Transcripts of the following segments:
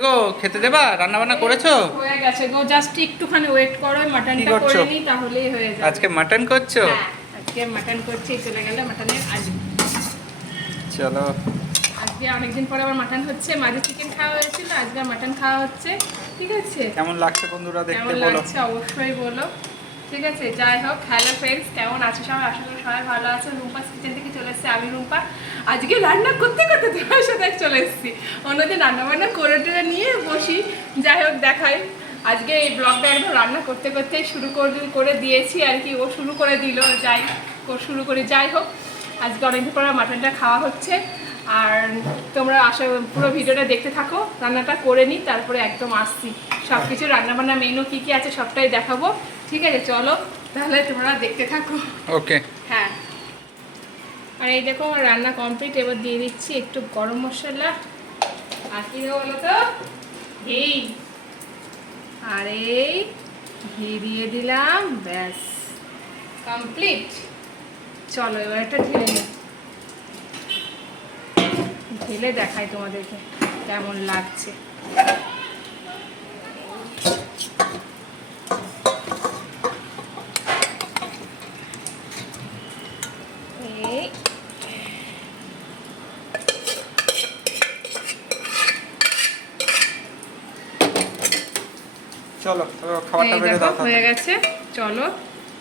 গো খেতে দেবা? রান্না বান্না করেছো? হয়ে গেছে গো, জাস্ট একটুখানি ওয়েট করো, মাটনটা করে নিই তাহলেই হয়ে যাবে। আজকে মাটন করছো? হ্যাঁ, আজকে মাটন করছি, চলে গেলে মাটনের আজ। চলো। আজকে অনেকদিন পরে আবার মাটন হচ্ছে, মাঝে চিকেন খাওয়া হয়েছিল, আজকে মাটন খাওয়া হচ্ছে। ঠিক আছে, কেমন লাগছে বন্ধুরা দেখতে কেমন বলো। লাগছে অবশ্যই বলো। ঠিক আছে, যাই হোক, হ্যালো ফ্রেন্ডস, কেমন আছো সবাই? আশা করি সবাই ভালো আছে। রুম্পাস কিচেন থেকে চলে এসেছি আমি, রুম্পা। আজকে রান্না করতে করতে তোমার সাথে চলে এসেছি। অন্যদিন রান্না বান্না করে টেরে নিয়ে বসি, যাই হোক দেখাই। আজকে এই ব্লগটা একদম রান্না করতে করতে শুরু করে দিয়েছি আর কি, ও শুরু করে দিল, শুরু করি। যাই হোক, আজকে অনেকদিন পর মাটনটা খাওয়া হচ্ছে। আর তোমরা পুরো ভিডিওটা দেখতে থাকো, রান্নাটা করে নিই, তারপরে একদম আসছি। সব কিছু রান্নাবান্না মেনু কী কী আছে সবটাই দেখাবো। ঠিক আছে, চলো তাহলে তোমরা দেখতে থাকো। ওকে। হ্যাঁ, আর এই দেখো রান্না কমপ্লিট। এবার দিয়ে দিচ্ছি একটু গরম মশলা। আর কি দেবো বলো তো? ঘি। আর এই ঘি দিয়ে দিলাম, ব্যাস কমপ্লিট। চলো এবার একটা ঢেলে নিই, ঢেলে দেখাই তোমাদেরকে কেমন লাগছে। চলো খাবারটা বেড়ে দাও। হয়ে গেছে, চলো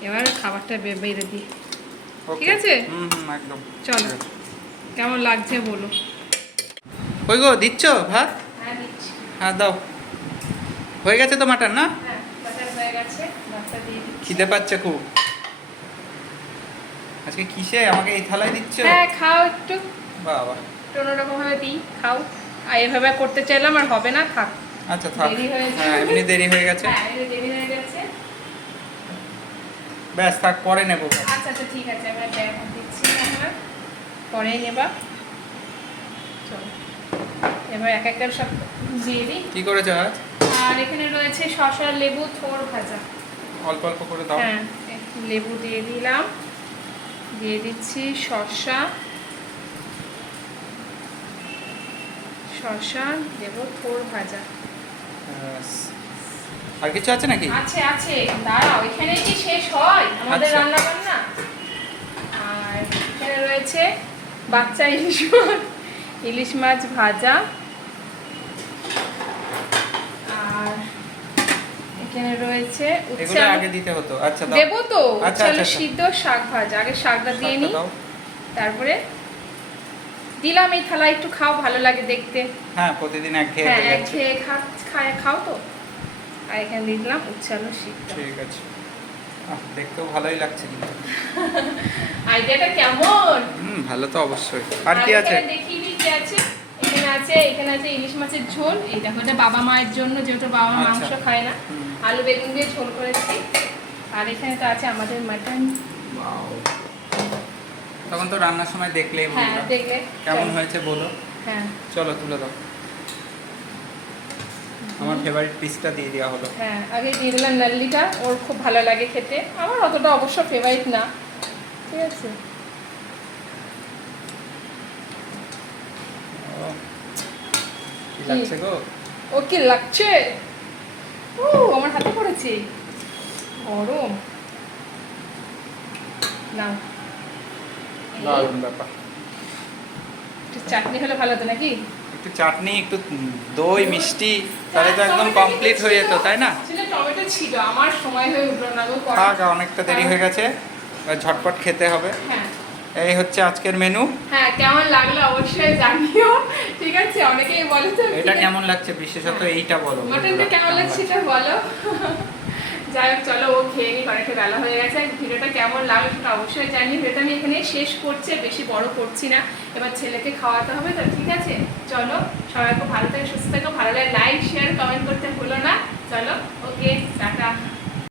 এবার খাবারটা বেড়ে দিই। ঠিক আছে, একদম। চলো কেমন লাগছে বলো। কই গো দিচ্ছ ভাত? হ্যাঁ দিচ্ছি। হ্যাঁ দাও। হয়ে গেছে তো মাটন না? হ্যাঁ, বাটার হয়ে গেছে, ভাতটা দিয়ে দিচ্ছি। খিদে পাচ্ছে খুব। আজকে কিসে আমাকে এই থালায় দিচ্ছ? হ্যাঁ খাও একটু, বাবা অন্যরকম ভাবে দিই, খাও। আর এভাবে করতে চাইলাম, আর হবে না, থাক। আচ্ছা থাক। দেরি হয়ে হ্যাঁ এমনি দেরি হয়ে গেছে। হ্যাঁ দেরি হয়ে গেছে। ব্যাস থাক, পরে নেবো। আচ্ছা আচ্ছা ঠিক আছে, এবার এখন দিচ্ছি আমরা, পরে নেবা। চলো এবার এক একটা সব দিয়ে দিই। কি করেছো আজ? আর এখানে রয়েছে শসা, লেবু, থোর ভাজা। অল্প অল্প করে দাও। হ্যাঁ, একটু লেবু দিয়ে দিলাম, দিয়ে দিচ্ছি শসা, লেবু, থোর ভাজা। আর কিছু আছে নাকি? আছে আছে, দাঁড়াও, এখানে কি শেষ হয় আমাদের আচ্ছা। রান্না বান্না? আর এখানে রয়েছে বাচ্চা ইলিশ মাছ ভাজা। আর এখানে রয়েছে এগুলো আগে দিতে হতো। আচ্ছা দাও। দেবো তো। আচ্ছা চলো আচ্ছা সিদ্ধ শাক ভাজা, আগে শাকটা দিয়ে নিই, দাও। তারপরে দিলাম এই থালা। একটু খাও, ভালো লাগে দেখতে। হ্যাঁ প্রতিদিন একঘেয়ে হ্যাঁ, হয়ে যাচ্ছে। একঘেয়ে খাও তো। আর এখানে দিয়ে দিলাম উচ্ছালো সিদ্ধ। ঠিক আছে। দেখতেও ভালোই লাগছে কিন্তু। আইডিয়াটা কেমন? ভালো তো অবশ্যই। আর কি আছে? দেখিয়ে দিই কি আছে। এখানে আছে ইলিশ মাছের ঝোল। এই দেখো, এটা বাবা মায়ের জন্য, যেহেতু বাবা মা মাংস খায় না। আলু বেগুন দিয়ে ঝোল করেছি। আর এখানে তো আছে আমাদের মাটন। তখন তো রান্নার সময় দেখলেই হ্যাঁ বলবো দেখলে কেমন হয়েছে বলো। হ্যাঁ চলো তুলে দাও। আমার ফেভারিট পিসটা দিয়ে দেওয়া হলো। হ্যাঁ, আগে দিয়ে দিলাম নাল্লিটা, ওর খুব ভালো লাগে খেতে, আমার অতটা অবশ্য ফেভারিট না। ঠিক আছে, কি লাগছে গো? ও কি লাগছে? ও আমার হাতে পড়েছে, গরম। নাও, দারুণ ব্যাপার। একটু চাটনি হলে ভালো হতো নাকি? একটু চাটনি, একটু দই, মিষ্টি, তাহলে তো একদম কমপ্লিট হয়ে যেত, তাই না? আসলে টমেটো ছিল, আমার সময় হয়ে উঠলো না গো। থাক, অনেকটা দেরি হয়ে গেছে, ঝটপট খেতে হবে। হ্যাঁ, এই হচ্ছে আজকের মেনু। হ্যাঁ কেমন লাগলো অবশ্যই জানিও। ঠিক আছে, অনেকেই বলে তো এটা কেমন লাগছে, বিশেষত এইটা বলো। মাটনটা কেমন লাগছে এটা বলো। যাই হোক, চলো ও খেয়ে নিই, অনেকটা বেলা হয়ে গেছে। ভিডিওটা কেমন লাগলো সেটা অবশ্যই জানি। ভিডিওটা আমি এখানে শেষ করছি, বেশি বড় করছি না, এবার ছেলেকে খাওয়াতে হবে তো। ঠিক আছে, চলো সবাই খুব ভালো থেকে সুস্থ থেকো, ভালো লাগে লাইক শেয়ার কমেন্ট করতে ভুলো না। চলো, ওকে, টাটা।